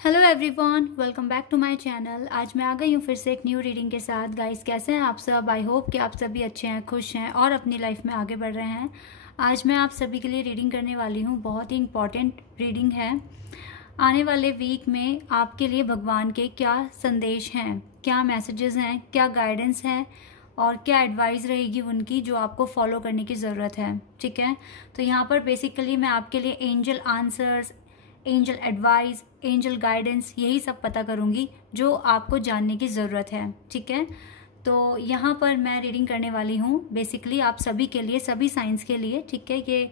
Hello everyone, welcome back to my channel. आज मैं आ गई हूँ फिर से एक न्यू रीडिंग के साथ। गाइस, कैसे हैं आप सब? आई होप कि आप सभी अच्छे हैं, खुश हैं और अपनी लाइफ में आगे बढ़ रहे हैं। आज मैं आप सभी के लिए रीडिंग करने वाली हूँ। बहुत ही इम्पॉर्टेंट रीडिंग है। आने वाले वीक में आपके लिए भगवान के क्या संदेश हैं, क्या मैसेजेस हैं, क्या गाइडेंस है और क्या एडवाइस रहेगी उनकी जो आपको फॉलो करने की ज़रूरत है। ठीक है, तो यहाँ पर बेसिकली मैं आपके लिए angel answers, angel advice, angel guidance यही सब पता करूँगी जो आपको जानने की ज़रूरत है। ठीक है, तो यहाँ पर मैं रीडिंग करने वाली हूँ बेसिकली आप सभी के लिए, सभी साइंस के लिए। ठीक है, ये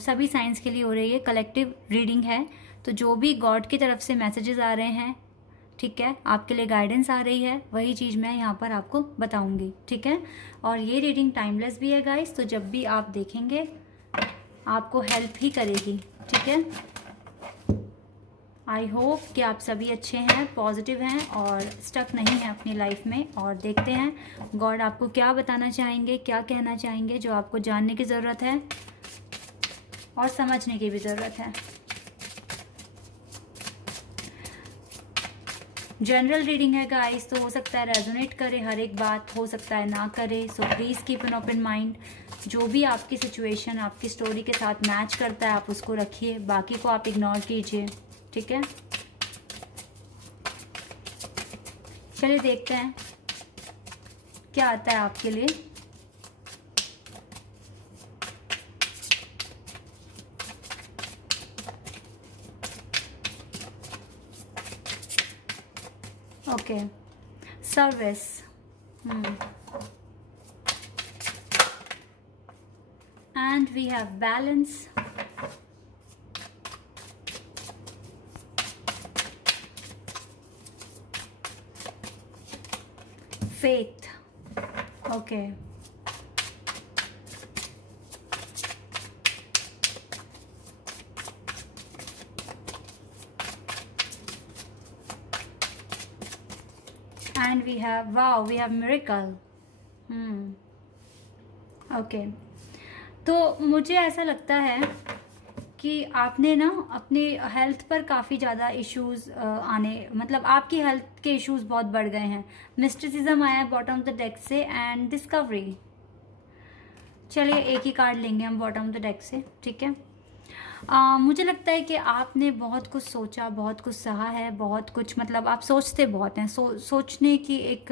सभी साइंस के लिए हो रही है, कलेक्टिव रीडिंग है। तो जो भी गॉड की तरफ से मैसेजेस आ रहे हैं, ठीक है, आपके लिए गाइडेंस आ रही है, वही चीज़ मैं यहाँ पर आपको बताऊँगी। ठीक है, और ये रीडिंग टाइमलेस भी है गाइस, तो जब भी आप देखेंगे आपको हेल्प ही करेगी। ठीक है, आई होप कि आप सभी अच्छे हैं, पॉजिटिव हैं और स्टक नहीं हैं अपनी लाइफ में। और देखते हैं गॉड आपको क्या बताना चाहेंगे, क्या कहना चाहेंगे, जो आपको जानने की ज़रूरत है और समझने की भी ज़रूरत है। जनरल रीडिंग है गाइस, तो हो सकता है रेजोनेट करे हर एक बात, हो सकता है ना करे। So please keep an open mind. जो भी आपकी सिचुएशन, आपकी स्टोरी के साथ मैच करता है आप उसको रखिए, बाकी को आप इग्नोर कीजिए। ठीक है, चलिए देखते हैं क्या आता है आपके लिए। Okay, service, and we have balance, faith. Okay. And we have, wow, we have miracle. Okay. तो मुझे ऐसा लगता है कि आपने ना अपने हेल्थ पर काफ़ी ज़्यादा इश्यूज आने, मतलब आपकी हेल्थ के इश्यूज बहुत बढ़ गए हैं। मिस्टिसिज्म आया है बॉटम ऑफ द डेक से, एंड डिस्कवरी। चलिए एक ही कार्ड लेंगे हम बॉटम ऑफ द डेक से। ठीक है, मुझे लगता है कि आपने बहुत कुछ सोचा, बहुत कुछ सहा है, बहुत कुछ, मतलब आप सोचते बहुत हैं। सोचने की एक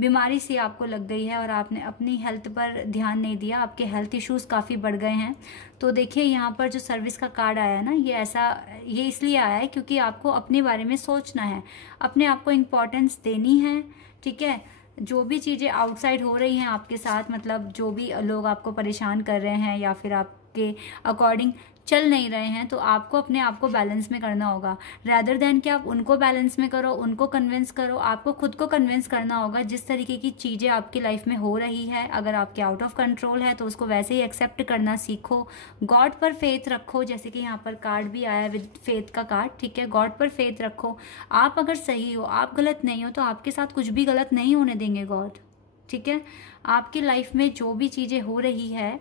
बीमारी सी आपको लग गई है और आपने अपनी हेल्थ पर ध्यान नहीं दिया। आपके हेल्थ इश्यूज काफ़ी बढ़ गए हैं। तो देखिए यहाँ पर जो सर्विस का कार्ड आया है ना, ये इसलिए आया है क्योंकि आपको अपने बारे में सोचना है, अपने आप को इम्पोर्टेंस देनी है। ठीक है, जो भी चीज़ें आउटसाइड हो रही हैं आपके साथ, मतलब जो भी लोग आपको परेशान कर रहे हैं या फिर आपके अकॉर्डिंग चल नहीं रहे हैं, तो आपको अपने आप को बैलेंस में करना होगा। रैदर देन कि आप उनको बैलेंस में करो, उनको कन्विंस करो, आपको खुद को कन्विंस करना होगा। जिस तरीके की चीज़ें आपकी लाइफ में हो रही है, अगर आपके आउट ऑफ कंट्रोल है तो उसको वैसे ही एक्सेप्ट करना सीखो। गॉड पर फेथ रखो, जैसे कि यहाँ पर कार्ड भी आया है विद फेथ का कार्ड। ठीक है, गॉड पर फेथ रखो। आप अगर सही हो, आप गलत नहीं हो, तो आपके साथ कुछ भी गलत नहीं होने देंगे गॉड। ठीक है, आपकी लाइफ में जो भी चीज़ें हो रही है,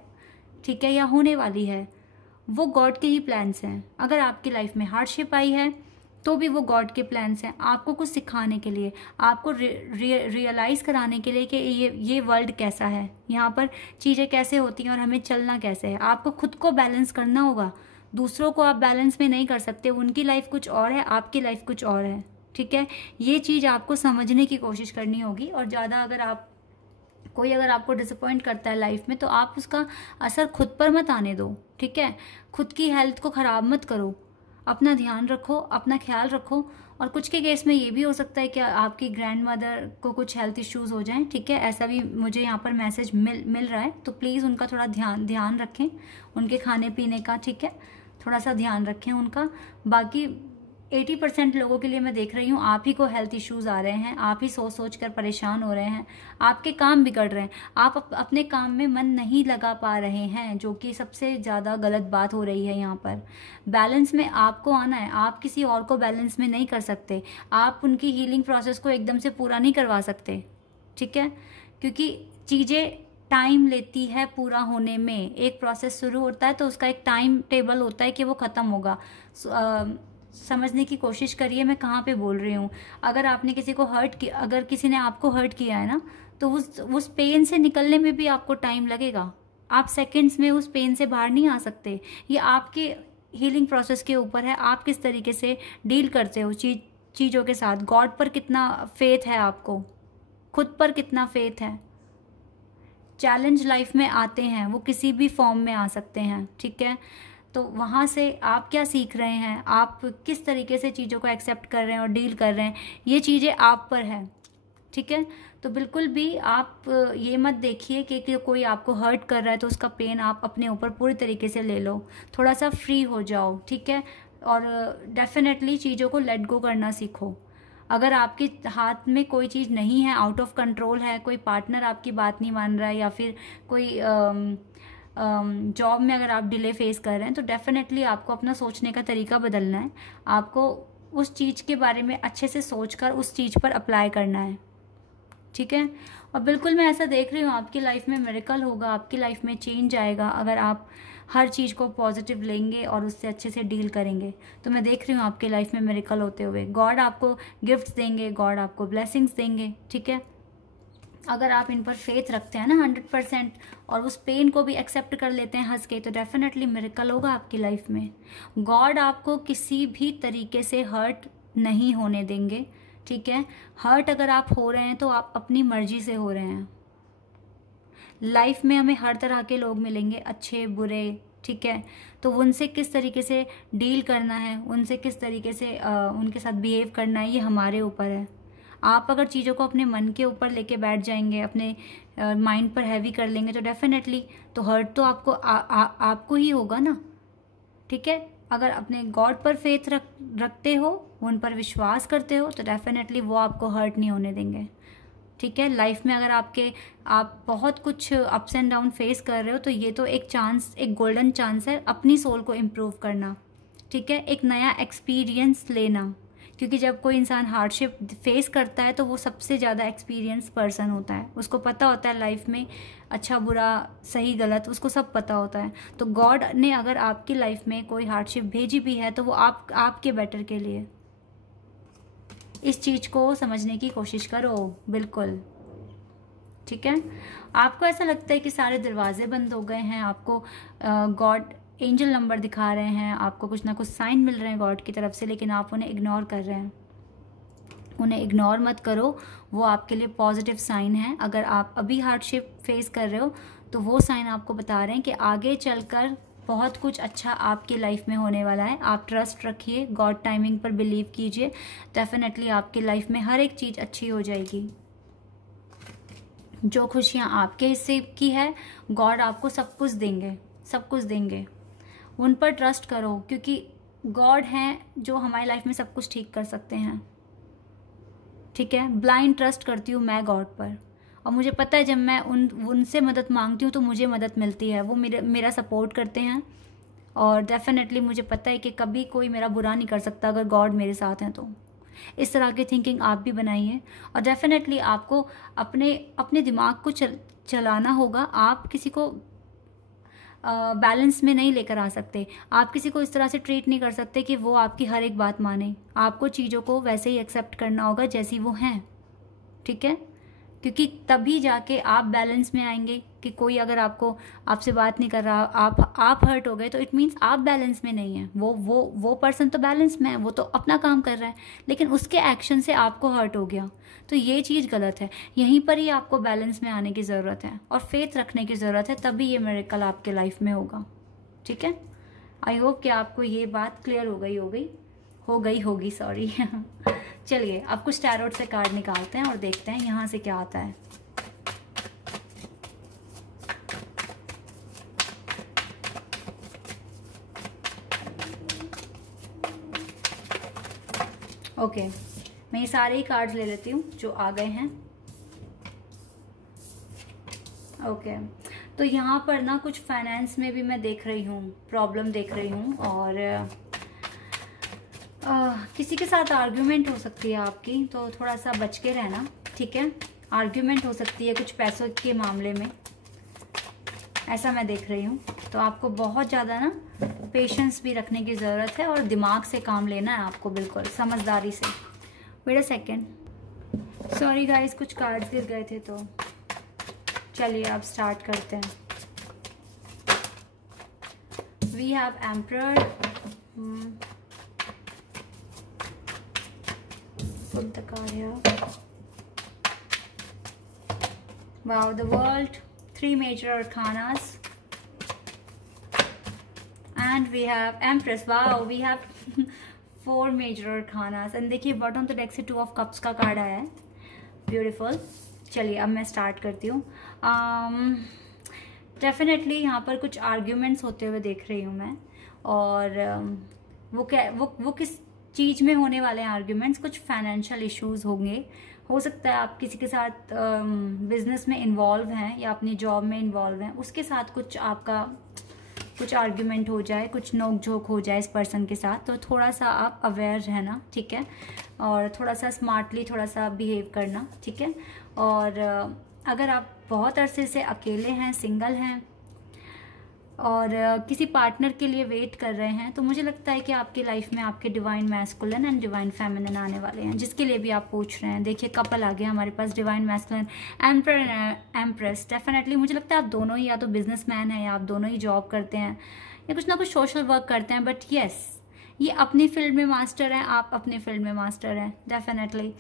ठीक है, या होने वाली है, वो गॉड के ही प्लान्स हैं। अगर आपकी लाइफ में हार्डशिप आई है तो भी वो गॉड के प्लान्स हैं, आपको कुछ सिखाने के लिए, आपको रियलाइज़ कराने के लिए कि ये वर्ल्ड कैसा है, यहाँ पर चीज़ें कैसे होती हैं और हमें चलना कैसे है। आपको खुद को बैलेंस करना होगा, दूसरों को आप बैलेंस में नहीं कर सकते। उनकी लाइफ कुछ और है, आपकी लाइफ कुछ और है। ठीक है, ये चीज़ आपको समझने की कोशिश करनी होगी। और ज़्यादा अगर आपको डिसअपॉइंट करता है लाइफ में, तो आप उसका असर खुद पर मत आने दो। ठीक है, खुद की हेल्थ को ख़राब मत करो, अपना ध्यान रखो, अपना ख्याल रखो। और कुछ के केस में ये भी हो सकता है कि आपकी ग्रैंड मदर को कुछ हेल्थ इश्यूज हो जाएं। ठीक है, ऐसा भी मुझे यहाँ पर मैसेज मिल रहा है। तो प्लीज़ उनका थोड़ा ध्यान रखें, उनके खाने पीने का। ठीक है, थोड़ा सा ध्यान रखें उनका। बाकी 80% लोगों के लिए मैं देख रही हूँ आप ही को हेल्थ इश्यूज आ रहे हैं, आप ही सोच कर परेशान हो रहे हैं, आपके काम बिगड़ रहे हैं, आप अपने काम में मन नहीं लगा पा रहे हैं, जो कि सबसे ज़्यादा गलत बात हो रही है। यहाँ पर बैलेंस में आपको आना है, आप किसी और को बैलेंस में नहीं कर सकते, आप उनकी हीलिंग प्रोसेस को एकदम से पूरा नहीं करवा सकते। ठीक है, क्योंकि चीज़ें टाइम लेती है पूरा होने में। एक प्रोसेस शुरू होता है तो उसका एक टाइम टेबल होता है कि वो ख़त्म होगा। समझने की कोशिश करिए मैं कहाँ पे बोल रही हूँ। अगर आपने किसी को हर्ट किया, अगर किसी ने आपको हर्ट किया है ना, तो उस पेन से निकलने में भी आपको टाइम लगेगा। आप सेकंड्स में उस पेन से बाहर नहीं आ सकते। ये आपके हीलिंग प्रोसेस के ऊपर है, आप किस तरीके से डील करते हो चीज़ों के साथ। गॉड पर कितना फेथ है आपको, खुद पर कितना फेथ है। चैलेंज लाइफ में आते हैं, वो किसी भी फॉर्म में आ सकते हैं, ठीक है। तो वहाँ से आप क्या सीख रहे हैं, आप किस तरीके से चीज़ों को एक्सेप्ट कर रहे हैं और डील कर रहे हैं, ये चीज़ें आप पर है, ठीक है। तो बिल्कुल भी आप ये मत देखिए कि कोई आपको हर्ट कर रहा है तो उसका पेन आप अपने ऊपर पूरी तरीके से ले लो। थोड़ा सा फ्री हो जाओ, ठीक है। और डेफिनेटली चीज़ों को लेट गो करना सीखो। अगर आपके हाथ में कोई चीज़ नहीं है, आउट ऑफ कंट्रोल है, कोई पार्टनर आपकी बात नहीं मान रहा है, या फिर कोई जॉब में अगर आप डिले फेस कर रहे हैं, तो डेफिनेटली आपको अपना सोचने का तरीका बदलना है। आपको उस चीज़ के बारे में अच्छे से सोचकर उस चीज़ पर अप्लाई करना है, ठीक है। और बिल्कुल मैं ऐसा देख रही हूँ आपकी लाइफ में मिरेकल होगा, आपकी लाइफ में चेंज आएगा अगर आप हर चीज़ को पॉजिटिव लेंगे और उससे अच्छे से डील करेंगे। तो मैं देख रही हूँ आपकी लाइफ में मिरेकल होते हुए। गॉड आपको गिफ्ट्स देंगे, गॉड आपको ब्लेसिंग्स देंगे, ठीक है। अगर आप इन पर फेथ रखते हैं ना 100% और उस पेन को भी एक्सेप्ट कर लेते हैं हंस के, तो डेफिनेटली मिरेकल होगा आपकी लाइफ में। गॉड आपको किसी भी तरीके से हर्ट नहीं होने देंगे, ठीक है। हर्ट अगर आप हो रहे हैं तो आप अपनी मर्जी से हो रहे हैं। लाइफ में हमें हर तरह के लोग मिलेंगे, अच्छे बुरे, ठीक है। तो उनसे किस तरीके से डील करना है, उनसे किस तरीके से उनके साथ बिहेव करना है, ये हमारे ऊपर है। आप अगर चीज़ों को अपने मन के ऊपर लेके बैठ जाएंगे, अपने माइंड पर हैवी कर लेंगे, तो डेफिनेटली तो हर्ट तो आपको ही होगा ना, ठीक है। अगर अपने गॉड पर फेथ रखते हो, उन पर विश्वास करते हो, तो डेफिनेटली वो आपको हर्ट नहीं होने देंगे, ठीक है। लाइफ में अगर आप बहुत कुछ अप्स एंड डाउन फेस कर रहे हो, तो ये तो एक चांस, एक गोल्डन चांस है अपनी सोल को इम्प्रूव करना, ठीक है। एक नया एक्सपीरियंस लेना, क्योंकि जब कोई इंसान हार्डशिप फेस करता है तो वो सबसे ज़्यादा एक्सपीरियंस पर्सन होता है। उसको पता होता है लाइफ में अच्छा बुरा सही गलत, उसको सब पता होता है। तो गॉड ने अगर आपकी लाइफ में कोई हार्डशिप भेजी भी है, तो वो आपके बेटर के लिए। इस चीज़ को समझने की कोशिश करो, बिल्कुल, ठीक है। आपको ऐसा लगता है कि सारे दरवाजे बंद हो गए हैं, आपको गॉड एंजल नंबर दिखा रहे हैं, आपको कुछ ना कुछ साइन मिल रहे हैं गॉड की तरफ से, लेकिन आप उन्हें इग्नोर कर रहे हैं। उन्हें इग्नोर मत करो, वो आपके लिए पॉजिटिव साइन है। अगर आप अभी हार्डशिप फेस कर रहे हो, तो वो साइन आपको बता रहे हैं कि आगे चलकर बहुत कुछ अच्छा आपकी लाइफ में होने वाला है। आप ट्रस्ट रखिए, गॉड टाइमिंग पर बिलीव कीजिए, डेफिनेटली आपकी लाइफ में हर एक चीज़ अच्छी हो जाएगी। जो खुशियाँ आपके हिस्से की है, गॉड आपको सब कुछ देंगे, सब कुछ देंगे। उन पर ट्रस्ट करो, क्योंकि गॉड हैं जो हमारी लाइफ में सब कुछ ठीक कर सकते हैं, ठीक है। ब्लाइंड ट्रस्ट करती हूँ मैं गॉड पर, और मुझे पता है जब मैं उनसे मदद मांगती हूँ तो मुझे मदद मिलती है। वो मेरा सपोर्ट करते हैं, और डेफिनेटली मुझे पता है कि कभी कोई मेरा बुरा नहीं कर सकता अगर गॉड मेरे साथ हैं। तो इस तरह की थिंकिंग आप भी बनाइए, और डेफिनेटली आपको अपने दिमाग को चलाना होगा। आप किसी को बैलेंस में नहीं लेकर आ सकते। आप किसी को इस तरह से ट्रीट नहीं कर सकते कि वो आपकी हर एक बात माने। आपको चीज़ों को वैसे ही एक्सेप्ट करना होगा जैसी वो हैं, ठीक है। क्योंकि तभी जाके आप बैलेंस में आएंगे। कि कोई अगर आपसे बात नहीं कर रहा, आप हर्ट हो गए, तो इट मीन्स आप बैलेंस में नहीं है। वो पर्सन तो बैलेंस में है, वो तो अपना काम कर रहा है, लेकिन उसके एक्शन से आपको हर्ट हो गया, तो ये चीज़ गलत है। यहीं पर ही आपको बैलेंस में आने की ज़रूरत है और फेथ रखने की ज़रूरत है, तभी ये मिरेकल आपके लाइफ में होगा, ठीक है। आई होप कि आपको ये बात क्लियर हो गई होगी, सॉरी। चलिए अब कुछ टैरोट से कार्ड निकालते हैं और देखते हैं यहाँ से क्या आता है। ओके, मैं ये सारे ही कार्ड्स ले लेती हूँ जो आ गए हैं। ओके, तो यहाँ पर ना कुछ फाइनेंस में भी मैं देख रही हूँ, प्रॉब्लम देख रही हूँ, और किसी के साथ आर्ग्यूमेंट हो सकती है आपकी, तो थोड़ा सा बच के रहना, ठीक है। आर्ग्यूमेंट हो सकती है कुछ पैसों के मामले में, ऐसा मैं देख रही हूँ। तो आपको बहुत ज़्यादा ना पेशेंस भी रखने की ज़रूरत है और दिमाग से काम लेना है आपको, बिल्कुल समझदारी से। Wait a second, sorry guys, कुछ कार्ड्स गिर गए थे, तो चलिए अब स्टार्ट करते हैं। We have emperor, put the card here. Wow, the world, 3 major arcanas, and we have Empress. Wow, we have 4 major arcanas, and देखिए बॉटम तो डेक से 2 ऑफ कप्स का कार्ड आया है, ब्यूटीफुल। चलिए अब मैं स्टार्ट करती हूँ। डेफिनेटली यहाँ पर कुछ आर्ग्यूमेंट्स होते हुए देख रही हूँ मैं, और वो किस चीज़ में होने वाले हैं आर्ग्यूमेंट्स? कुछ फाइनेंशियल इश्यूज होंगे, हो सकता है आप किसी के साथ बिजनेस में इन्वॉल्व हैं या अपनी जॉब में इन्वॉल्व हैं, उसके साथ कुछ आपका कुछ आर्ग्यूमेंट हो जाए, कुछ नोक झोंक हो जाए इस पर्सन के साथ, तो थोड़ा सा आप अवेयर रहना, ठीक है, और थोड़ा सा स्मार्टली थोड़ा सा बिहेव करना, ठीक है। और अगर आप बहुत अरसे से अकेले हैं, सिंगल हैं और किसी पार्टनर के लिए वेट कर रहे हैं, तो मुझे लगता है कि आपकी लाइफ में आपके divine masculine and divine feminine आने वाले हैं, जिसके लिए भी आप पूछ रहे हैं। देखिए कपल आ गया हमारे पास, divine masculine, emperor, empress. Definitely मुझे लगता है आप दोनों ही या तो बिजनेसमैन हैं या आप दोनों ही जॉब करते हैं या कुछ ना कुछ सोशल वर्क करते हैं, बट येस, ये अपनी फील्ड में मास्टर हैं, आप अपने फील्ड में मास्टर हैं, डेफिनेटली।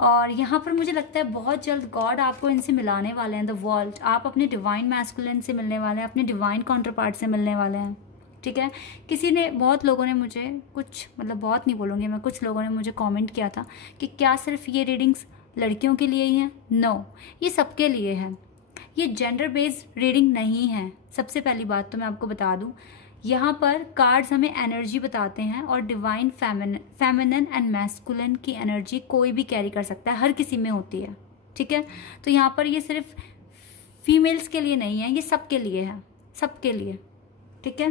और यहाँ पर मुझे लगता है बहुत जल्द गॉड आपको इनसे मिलाने वाले हैं, द वर्ल्ड। आप अपने डिवाइन मैस्कुलिन से मिलने वाले हैं, अपने डिवाइन काउंटरपार्ट से मिलने वाले हैं, ठीक है। बहुत लोगों ने मुझे कुछ, मतलब बहुत नहीं बोलूँगी मैं, कुछ लोगों ने मुझे कॉमेंट किया था कि क्या सिर्फ ये रीडिंग्स लड़कियों के लिए ही हैं? नो, ये सबके लिए है। ये जेंडर बेस्ड रीडिंग नहीं है। सबसे पहली बात तो मैं आपको बता दूँ, यहाँ पर कार्ड्स हमें एनर्जी बताते हैं, और डिवाइन फेमिनिन एंड मैस्कुलिन की एनर्जी कोई भी कैरी कर सकता है, हर किसी में होती है, ठीक है। तो यहाँ पर ये सिर्फ फीमेल्स के लिए नहीं है, ये सबके लिए है, सबके लिए, ठीक है।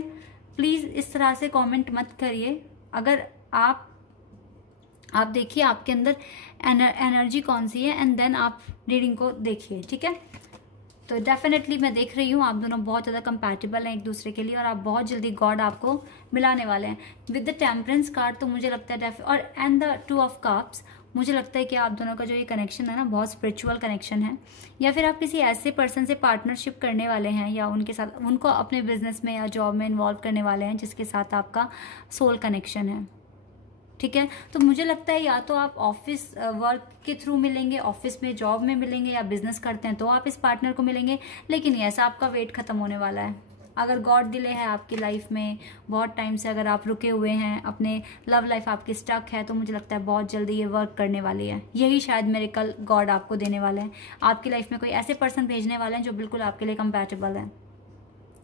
प्लीज़ इस तरह से कमेंट मत करिए। अगर आप देखिए आपके अंदर एनर्जी कौन सी है, एंड देन आप रीडिंग को देखिए, ठीक है। तो डेफिनेटली मैं देख रही हूँ आप दोनों बहुत ज़्यादा कंपैटिबल हैं एक दूसरे के लिए, और आप बहुत जल्दी गॉड आपको मिलाने वाले हैं विद द टेम्परेंस कार्ड। तो मुझे लगता है और एंड द 2 ऑफ कप्स, मुझे लगता है कि आप दोनों का जो ये कनेक्शन है ना, बहुत स्पिरिचुअल कनेक्शन है, या फिर आप किसी ऐसे पर्सन से पार्टनरशिप करने वाले हैं या उनके साथ उनको अपने बिजनेस में या जॉब में इन्वॉल्व करने वाले हैं, जिसके साथ आपका सोल कनेक्शन है, ठीक है। तो मुझे लगता है या तो आप ऑफिस वर्क के थ्रू मिलेंगे, ऑफिस में जॉब में मिलेंगे, या बिजनेस करते हैं तो आप इस पार्टनर को मिलेंगे, लेकिन ऐसा आपका वेट खत्म होने वाला है। अगर गॉड डिले है आपकी लाइफ में बहुत टाइम से, अगर आप रुके हुए हैं, अपने लव लाइफ आपकी स्टक है, तो मुझे लगता है बहुत जल्दी ये वर्क करने वाली है। यही शायद मेरे कल गॉड आपको देने वाले हैं। आपकी लाइफ में कोई ऐसे पर्सन भेजने वाले हैं जो बिल्कुल आपके लिए कंपैटिबल है,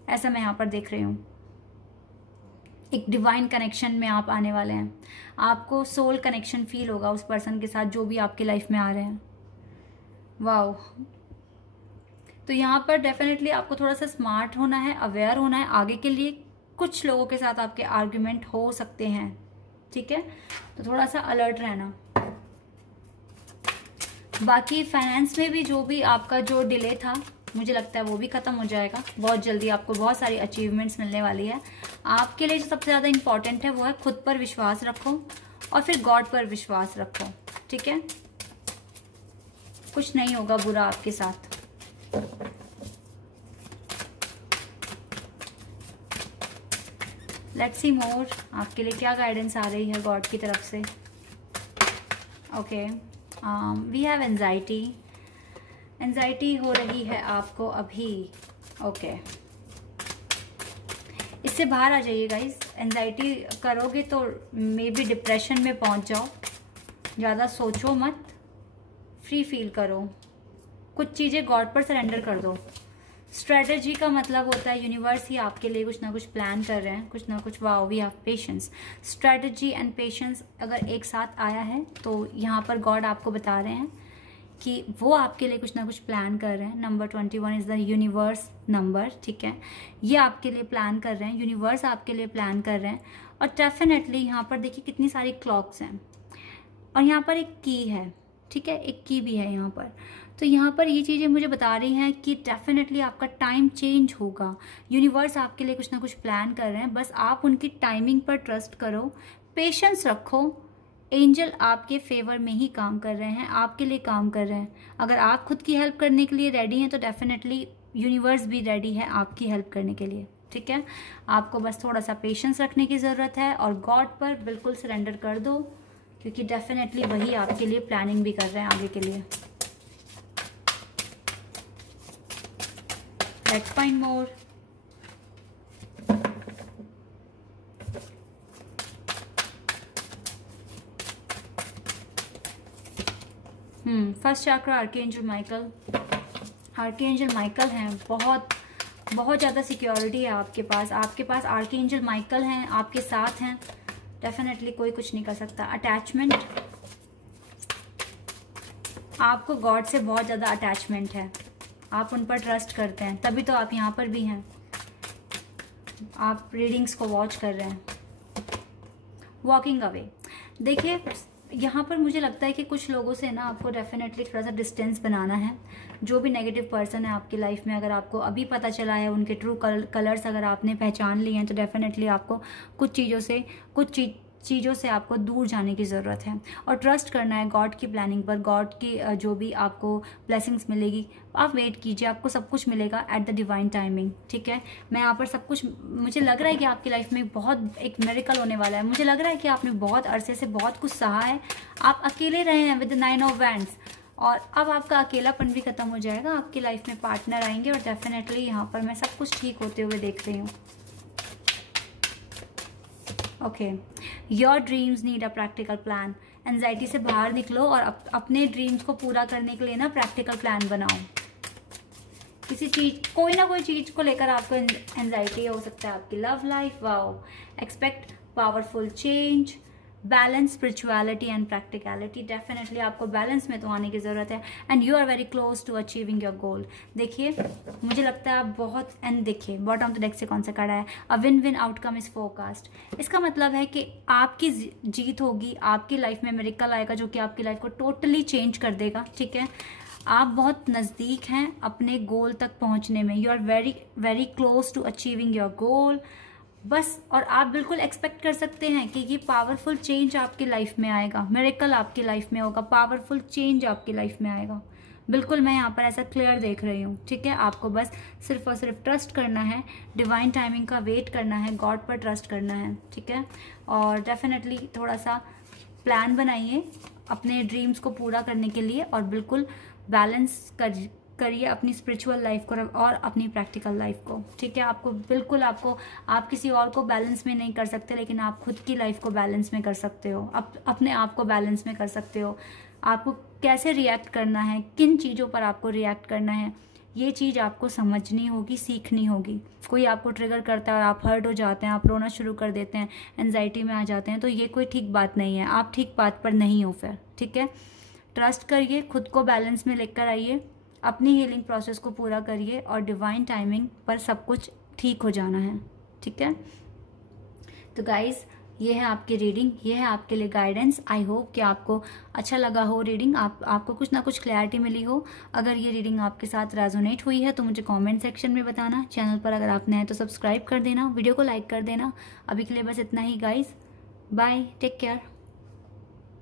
ऐसा मैं यहाँ पर देख रही हूँ। एक डिवाइन कनेक्शन में आप आने वाले हैं, आपको सोल कनेक्शन फील होगा उस पर्सन के साथ जो भी आपकी लाइफ में आ रहे हैं। वाओ। तो यहाँ पर डेफिनेटली आपको थोड़ा सा स्मार्ट होना है, अवेयर होना है आगे के लिए। कुछ लोगों के साथ आपके आर्ग्यूमेंट हो सकते हैं, ठीक है, तो थोड़ा सा अलर्ट रहना। बाकी फाइनेंस में भी जो भी आपका जो डिले था, मुझे लगता है वो भी खत्म हो जाएगा बहुत जल्दी। आपको बहुत सारी अचीवमेंट्स मिलने वाली है। आपके लिए जो सबसे ज़्यादा इंपॉर्टेंट है वो है खुद पर विश्वास रखो और फिर गॉड पर विश्वास रखो, ठीक है। कुछ नहीं होगा बुरा आपके साथ। लेट्स सी मोर, आपके लिए क्या गाइडेंस आ रही है गॉड की तरफ से। Okay, we have anxiety. Anxiety हो रही है आपको अभी, ओके। इससे बाहर आ जाइए गाइस। एंजाइटी करोगे तो मे बी डिप्रेशन में पहुंच जाओ। ज़्यादा सोचो मत, फ्री फील करो, कुछ चीज़ें गॉड पर सरेंडर कर दो। स्ट्रेटजी का मतलब होता है यूनिवर्स ही आपके लिए कुछ ना कुछ प्लान कर रहे हैं, कुछ ना कुछ। Wow, we have patience. Strategy and patience अगर एक साथ आया है तो यहाँ पर गॉड आपको बता रहे हैं कि वो आपके लिए कुछ ना कुछ प्लान कर रहे हैं। Number 21 is the universe number, ठीक है। ये आपके लिए प्लान कर रहे हैं, यूनिवर्स आपके लिए प्लान कर रहे हैं। और डेफिनेटली यहाँ पर देखिए कितनी सारी क्लॉक्स हैं और यहाँ पर एक की है, ठीक है, एक की भी है यहाँ पर। तो यहाँ पर ये चीज़ें मुझे बता रही हैं कि डेफिनेटली आपका टाइम चेंज होगा। यूनिवर्स आपके लिए कुछ ना कुछ प्लान कर रहे हैं, बस आप उनकी टाइमिंग पर ट्रस्ट करो, पेशेंस रखो। एंजल आपके फेवर में ही काम कर रहे हैं, आपके लिए काम कर रहे हैं। अगर आप खुद की हेल्प करने के लिए रेडी हैं तो डेफिनेटली यूनिवर्स भी रेडी है आपकी हेल्प करने के लिए, ठीक है। आपको बस थोड़ा सा पेशेंस रखने की ज़रूरत है और गॉड पर बिल्कुल सरेंडर कर दो, क्योंकि डेफिनेटली वही आपके लिए प्लानिंग भी कर रहे हैं आगे के लिए। Let's find more. फर्स्ट चक्र आर्कएंजल माइकल। आर्कएंजल माइकल हैं, बहुत ज़्यादा सिक्योरिटी है आपके पास आर्कएंजल माइकल हैं, आपके साथ हैं। डेफिनेटली कोई कुछ नहीं कर सकता। अटैचमेंट, आपको गॉड से बहुत ज़्यादा अटैचमेंट है, आप उन पर ट्रस्ट करते हैं, तभी तो आप यहाँ पर भी हैं। आप रीडिंग्स को वॉच कर रहे हैं। वॉकिंग अवे, देखिए यहाँ पर मुझे लगता है कि कुछ लोगों से ना आपको डेफिनेटली थोड़ा सा डिस्टेंस बनाना है। जो भी नेगेटिव पर्सन है आपकी लाइफ में, अगर आपको अभी पता चला है उनके ट्रू कलर्स अगर आपने पहचान लिए हैं, तो डेफिनेटली आपको कुछ चीज़ों से आपको दूर जाने की ज़रूरत है और ट्रस्ट करना है गॉड की प्लानिंग पर। गॉड की जो भी आपको ब्लेसिंग्स मिलेगी, आप वेट कीजिए, आपको सब कुछ मिलेगा एट द डिवाइन टाइमिंग, ठीक है। मैं यहाँ पर सब कुछ, मुझे लग रहा है कि आपकी लाइफ में बहुत एक मिरेकल होने वाला है। मुझे लग रहा है कि आपने बहुत अरसे से बहुत कुछ सहा है, आप अकेले रहे हैं विद 9 ऑफ वैंड्स, और अब आपका अकेलापन भी खत्म हो जाएगा। आपकी लाइफ में पार्टनर आएंगे और डेफिनेटली यहाँ पर मैं सब कुछ ठीक होते हुए देख रही हूँ। Okay, your dreams need a practical plan. Anxiety से बाहर निकलो और अपने ड्रीम्स को पूरा करने के लिए ना प्रैक्टिकल प्लान बनाओ। किसी चीज, कोई ना कोई चीज को लेकर आपको एंजाइटी हो सकता है, आपकी love life. Wow, expect powerful change, balance spirituality and practicality. Definitely आपको बैलेंस में तो आने की जरूरत है and you are very close to achieving your goal. देखिए मुझे लगता है आप बहुत, एंड देखिए बॉटम ऑफ द डेक से कौन सा कार्ड है, a win win outcome is forecast. इसका मतलब है कि आपकी जीत होगी, आपकी लाइफ में मिरेकल आएगा जो कि आपकी लाइफ को टोटली चेंज कर देगा, ठीक है। आप बहुत नज़दीक हैं अपने गोल तक पहुंचने में, you are very very close to achieving your goal बस। और आप बिल्कुल एक्सपेक्ट कर सकते हैं कि ये पावरफुल चेंज आपकी लाइफ में आएगा, मिरेकल आपकी लाइफ में होगा, पावरफुल चेंज आपकी लाइफ में आएगा। बिल्कुल मैं यहाँ पर ऐसा क्लियर देख रही हूँ, ठीक है। आपको बस सिर्फ और सिर्फ ट्रस्ट करना है, डिवाइन टाइमिंग का वेट करना है, गॉड पर ट्रस्ट करना है, ठीक है। और डेफिनेटली थोड़ा सा प्लान बनाइए अपने ड्रीम्स को पूरा करने के लिए और बिल्कुल बैलेंस करिए अपनी स्पिरिचुअल लाइफ को और अपनी प्रैक्टिकल लाइफ को, ठीक है। आपको बिल्कुल, आप किसी और को बैलेंस में नहीं कर सकते, लेकिन आप खुद की लाइफ को बैलेंस में कर सकते हो, अपने आप को बैलेंस में कर सकते हो। आपको कैसे रिएक्ट करना है, किन चीज़ों पर आपको रिएक्ट करना है, ये चीज़ आपको समझनी होगी, सीखनी होगी। कोई आपको ट्रिगर करता है और आप हर्ट हो जाते हैं, आप रोना शुरू कर देते हैं, एंजाइटी में आ जाते हैं, तो ये कोई ठीक बात नहीं है, आप ठीक बात पर नहीं हो फिर, ठीक है। ट्रस्ट करिए, खुद को बैलेंस में लेकर आइए, अपनी हीलिंग प्रोसेस को पूरा करिए और डिवाइन टाइमिंग पर सब कुछ ठीक हो जाना है, ठीक है। तो गाइज ये है आपकी रीडिंग, ये है आपके लिए गाइडेंस। आई होप कि आपको अच्छा लगा हो रीडिंग, आपको कुछ ना कुछ क्लैरिटी मिली हो। अगर ये रीडिंग आपके साथ रेजोनेट हुई है तो मुझे कमेंट सेक्शन में बताना। चैनल पर अगर आप नए हैं तो सब्सक्राइब कर देना, वीडियो को लाइक कर देना। अभी के लिए बस इतना ही गाइज, बाय, टेक केयर।